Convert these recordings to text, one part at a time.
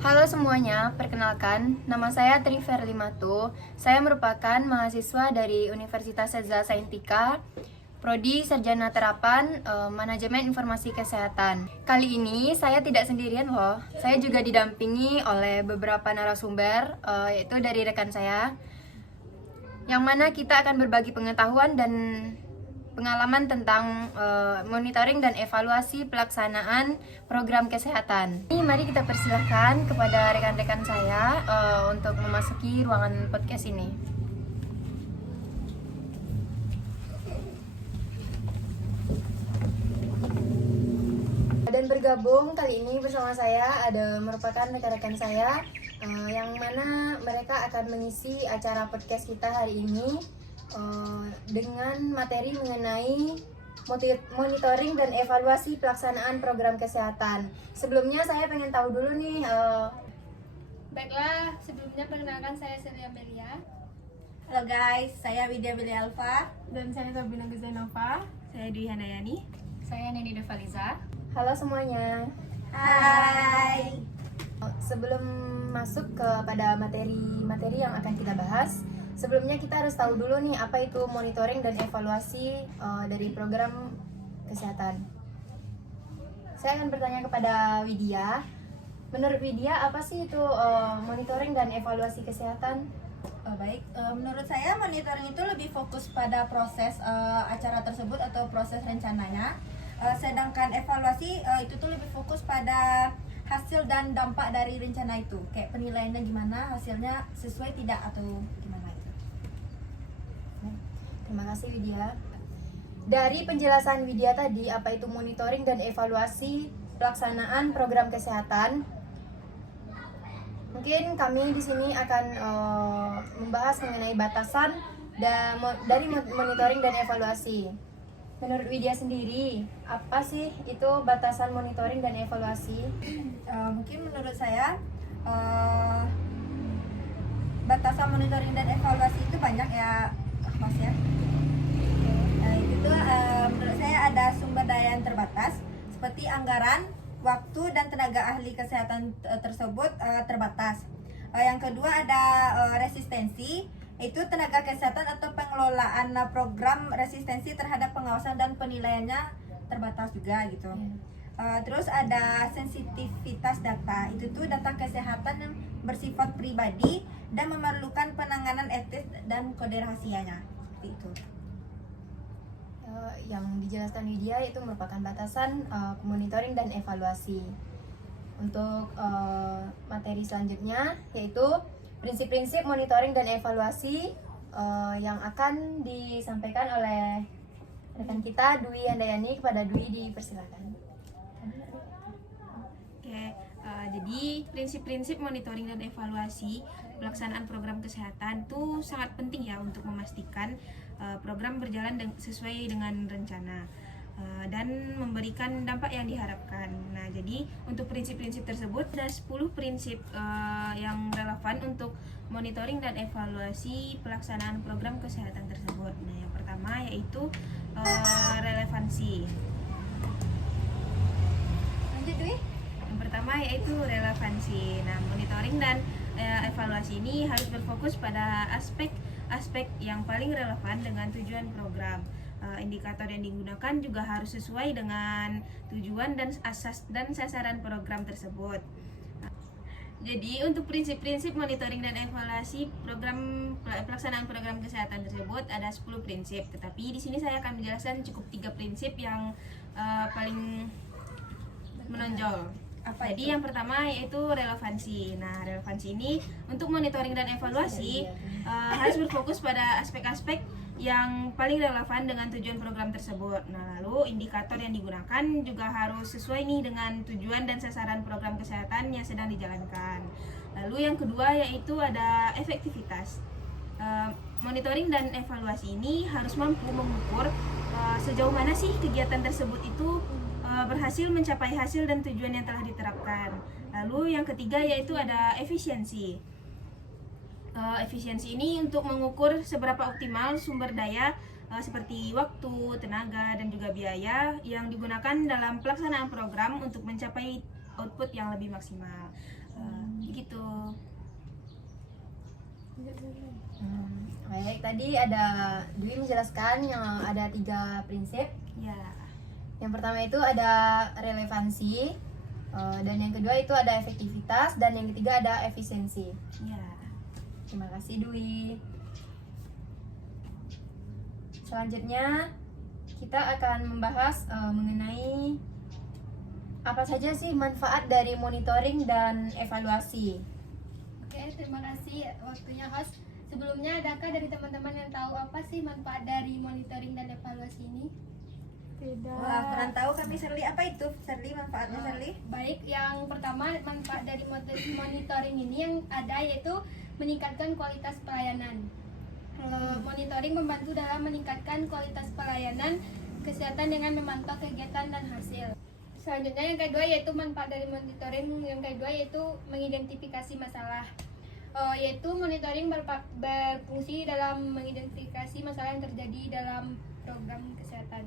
Halo semuanya, perkenalkan, nama saya Tri Verlimato. Saya merupakan mahasiswa dari Universitas Seza Saintika, Prodi Sarjana Terapan Manajemen Informasi Kesehatan. Kali ini saya tidak sendirian loh, saya juga didampingi oleh beberapa narasumber, yaitu dari rekan saya, yang mana kita akan berbagi pengetahuan dan pengalaman tentang monitoring dan evaluasi pelaksanaan program kesehatan. Ini mari kita persilahkan kepada rekan-rekan saya untuk memasuki ruangan podcast ini. Dan bergabung kali ini bersama saya ada merupakan rekan-rekan saya yang mana mereka akan mengisi acara podcast kita hari ini dengan materi mengenai monitoring dan evaluasi pelaksanaan program kesehatan. Sebelumnya saya pengen tahu dulu nih. Baiklah, sebelumnya perkenalkan saya Celia Melia. Halo guys, saya Widya Billy Alfa. Dan saya Sabina Guzainova. Saya Dwi Handayani. Saya Neni Devaliza. Halo semuanya. Hai. Sebelum masuk kepada materi yang akan kita bahas, sebelumnya kita harus tahu dulu nih apa itu monitoring dan evaluasi dari program kesehatan. Saya akan bertanya kepada Widya. Menurut Widya, apa sih itu monitoring dan evaluasi kesehatan? Menurut saya monitoring itu lebih fokus pada proses acara tersebut atau proses rencananya. Sedangkan evaluasi itu tuh lebih fokus pada hasil dan dampak dari rencana itu. Kayak penilaiannya gimana, hasilnya sesuai tidak atau gimana itu. Terima kasih Widya. Dari penjelasan Widya tadi, apa itu monitoring dan evaluasi pelaksanaan program kesehatan? Mungkin kami di sini akan membahas mengenai batasan dari monitoring dan evaluasi. Menurut Widya sendiri, apa sih itu batasan monitoring dan evaluasi? Mungkin menurut saya batasan monitoring dan evaluasi itu banyak ya, Mas ya. Itu tuh menurut saya ada sumber daya yang terbatas seperti anggaran, waktu dan tenaga ahli kesehatan tersebut terbatas. Yang kedua ada resistensi, itu tenaga kesehatan atau pengelolaan program resistensi terhadap pengawasan dan penilaiannya terbatas juga gitu. Terus ada sensitivitas data, itu tuh data kesehatan yang bersifat pribadi dan memerlukan penanganan etis dan kode rahasianya, seperti itu. Yang dijelaskan Widya itu merupakan batasan monitoring dan evaluasi. Untuk materi selanjutnya yaitu prinsip-prinsip monitoring dan evaluasi yang akan disampaikan oleh rekan kita Dwi Handayani. Kepada Dwi dipersilakan. Jadi prinsip-prinsip monitoring dan evaluasi pelaksanaan program kesehatan itu sangat penting ya untuk memastikan program berjalan sesuai dengan rencana dan memberikan dampak yang diharapkan. Nah, jadi untuk prinsip-prinsip tersebut ada 10 prinsip yang relevan untuk monitoring dan evaluasi pelaksanaan program kesehatan tersebut. Nah, yang pertama yaitu relevansi. Lanjut Dwi. Yang pertama yaitu relevansi. Nah, monitoring dan evaluasi ini harus berfokus pada aspek yang paling relevan dengan tujuan program. Indikator yang digunakan juga harus sesuai dengan tujuan dan asas dan sasaran program tersebut. Jadi untuk prinsip-prinsip monitoring dan evaluasi pelaksanaan program kesehatan tersebut ada 10 prinsip. Tetapi di sini saya akan menjelaskan cukup 3 prinsip yang paling menonjol. Jadi yang pertama yaitu relevansi. Nah, relevansi ini untuk monitoring dan evaluasi harus berfokus pada aspek-aspek yang paling relevan dengan tujuan program tersebut. Nah, lalu indikator yang digunakan juga harus sesuai nih dengan tujuan dan sasaran program kesehatan yang sedang dijalankan. Lalu yang kedua yaitu ada efektivitas. Monitoring dan evaluasi ini harus mampu mengukur sejauh mana sih kegiatan tersebut itu berhasil mencapai hasil dan tujuan yang telah diterapkan. Lalu yang ketiga yaitu ada efisiensi. Efisiensi ini untuk mengukur seberapa optimal sumber daya seperti waktu, tenaga, dan juga biaya yang digunakan dalam pelaksanaan program untuk mencapai output yang lebih maksimal. Gitu. Baik, tadi ada Dwi menjelaskan yang ada 3 prinsip. Ya. Yang pertama itu ada relevansi, dan yang kedua itu ada efektivitas, dan yang ketiga ada efisiensi. Ya. Terima kasih Dwi. Selanjutnya kita akan membahas mengenai apa saja sih manfaat dari monitoring dan evaluasi. Oke, terima kasih waktunya host. Sebelumnya, adakah dari teman-teman yang tahu apa sih manfaat dari monitoring dan evaluasi ini? Wah, kurang tahu kami Shirley. Apa itu Shirley, manfaatnya Shirley? Baik, yang pertama manfaat dari monitoring ini yang ada yaitu meningkatkan kualitas pelayanan. Monitoring membantu dalam meningkatkan kualitas pelayanan kesehatan dengan memantau kegiatan dan hasil. Selanjutnya yang kedua yaitu manfaat dari monitoring yang kedua yaitu mengidentifikasi masalah. Yaitu monitoring berfungsi dalam mengidentifikasi masalah yang terjadi dalam program kesehatan.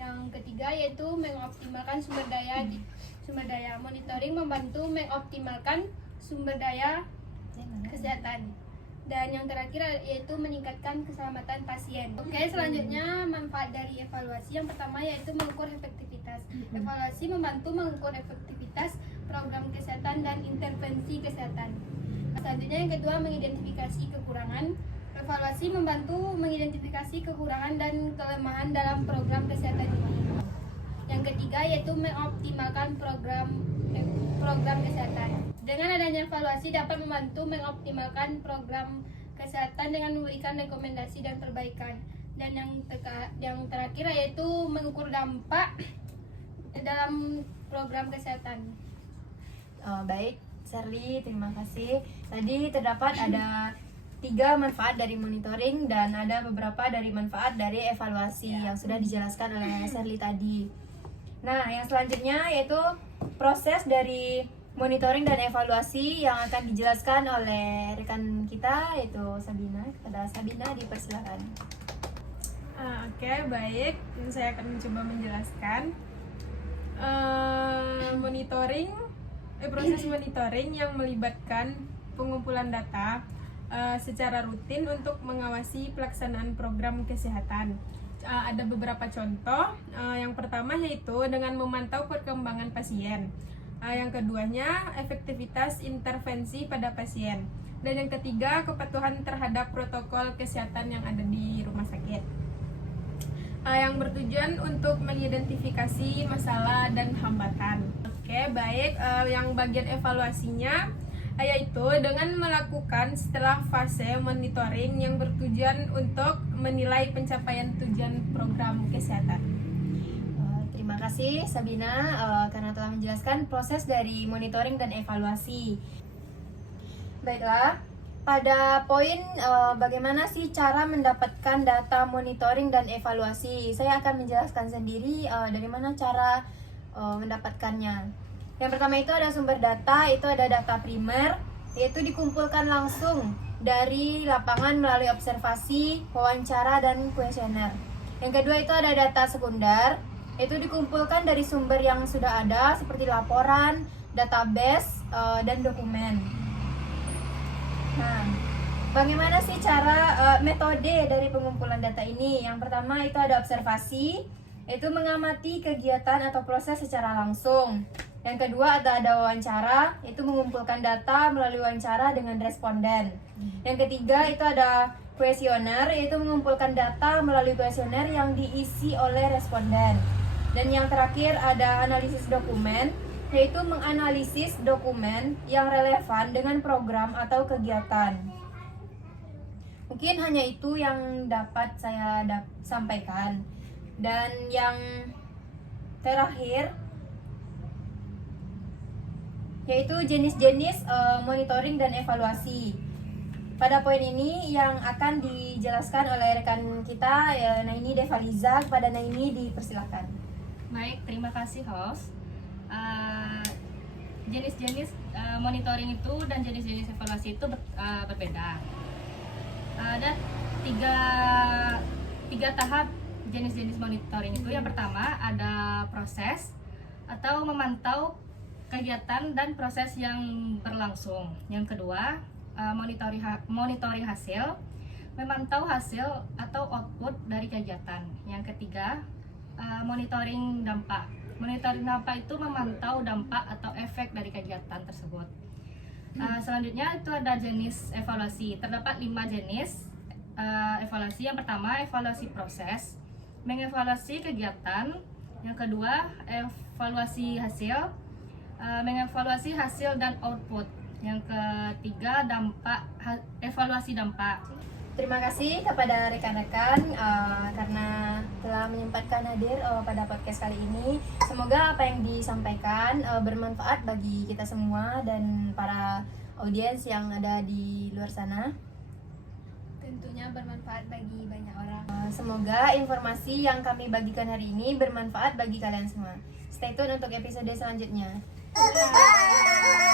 Yang ketiga yaitu mengoptimalkan sumber daya. Monitoring membantu mengoptimalkan sumber daya kesehatan. Dan yang terakhir yaitu meningkatkan keselamatan pasien. Oke, selanjutnya manfaat dari evaluasi. Yang pertama yaitu mengukur efektivitas. Evaluasi membantu mengukur efektivitas program kesehatan dan intervensi kesehatan. Selanjutnya yang kedua mengidentifikasi kekurangan. Evaluasi membantu mengidentifikasi kekurangan dan kelemahan dalam program kesehatan ini. Yang ketiga yaitu mengoptimalkan program kesehatan. Dengan adanya evaluasi dapat membantu mengoptimalkan program kesehatan dengan memberikan rekomendasi dan perbaikan. Dan yang terakhir yaitu mengukur dampak dalam program kesehatan. Baik, Shirley, terima kasih. Tadi terdapat ada 3 manfaat dari monitoring dan ada beberapa dari manfaat dari evaluasi yang sudah dijelaskan oleh Shirley tadi. Nah, yang selanjutnya yaitu proses dari monitoring dan evaluasi yang akan dijelaskan oleh rekan kita yaitu Sabina. Kepada Sabina dipersilakan. Oke, baik. Saya akan mencoba menjelaskan proses monitoring yang melibatkan pengumpulan data secara rutin untuk mengawasi pelaksanaan program kesehatan. Ada beberapa contoh. Yang pertama yaitu dengan memantau perkembangan pasien. Yang keduanya efektivitas intervensi pada pasien. Dan yang ketiga kepatuhan terhadap protokol kesehatan yang ada di rumah sakit. Yang bertujuan untuk mengidentifikasi masalah dan hambatan. Oke, baik. Yang bagian evaluasinya yaitu dengan melakukan setelah fase monitoring yang bertujuan untuk menilai pencapaian tujuan program kesehatan. Terima kasih Sabina karena telah menjelaskan proses dari monitoring dan evaluasi. Baiklah, pada poin bagaimana sih cara mendapatkan data monitoring dan evaluasi, saya akan menjelaskan sendiri dari mana cara mendapatkannya. Yang pertama itu ada sumber data, itu ada data primer, yaitu dikumpulkan langsung dari lapangan melalui observasi, wawancara, dan kuesioner. Yang kedua itu ada data sekunder, itu dikumpulkan dari sumber yang sudah ada seperti laporan, database, dan dokumen. Nah, bagaimana sih cara metode dari pengumpulan data ini? Yang pertama itu ada observasi, yaitu mengamati kegiatan atau proses secara langsung. Yang kedua ada wawancara, yaitu mengumpulkan data melalui wawancara dengan responden. Yang ketiga itu ada kuesioner, yaitu mengumpulkan data melalui kuesioner yang diisi oleh responden. Dan yang terakhir ada analisis dokumen, yaitu menganalisis dokumen yang relevan dengan program atau kegiatan. Mungkin hanya itu yang dapat saya sampaikan. Dan yang terakhir yaitu jenis-jenis monitoring dan evaluasi. Pada poin ini yang akan dijelaskan oleh rekan kita Naini Devaliza. Kepada Naini dipersilakan. Baik, terima kasih host. Jenis-jenis monitoring itu dan jenis-jenis evaluasi itu berbeda. Ada tiga tahap jenis-jenis monitoring itu. Yang pertama ada proses atau memantau kegiatan dan proses yang berlangsung. Yang kedua, monitoring hasil, memantau hasil atau output dari kegiatan. Yang ketiga, monitoring dampak. Monitoring dampak itu memantau dampak atau efek dari kegiatan tersebut. Selanjutnya itu ada jenis evaluasi. Terdapat 5 jenis evaluasi. Yang pertama, evaluasi proses, mengevaluasi kegiatan. Yang kedua, evaluasi hasil, mengevaluasi hasil dan output. Yang ketiga, evaluasi dampak. Terima kasih kepada rekan-rekan karena telah menyempatkan hadir pada podcast kali ini. Semoga apa yang disampaikan bermanfaat bagi kita semua dan para audiens yang ada di luar sana. Tentunya bermanfaat bagi banyak orang. Semoga informasi yang kami bagikan hari ini bermanfaat bagi kalian semua. Stay tune untuk episode selanjutnya. Bye.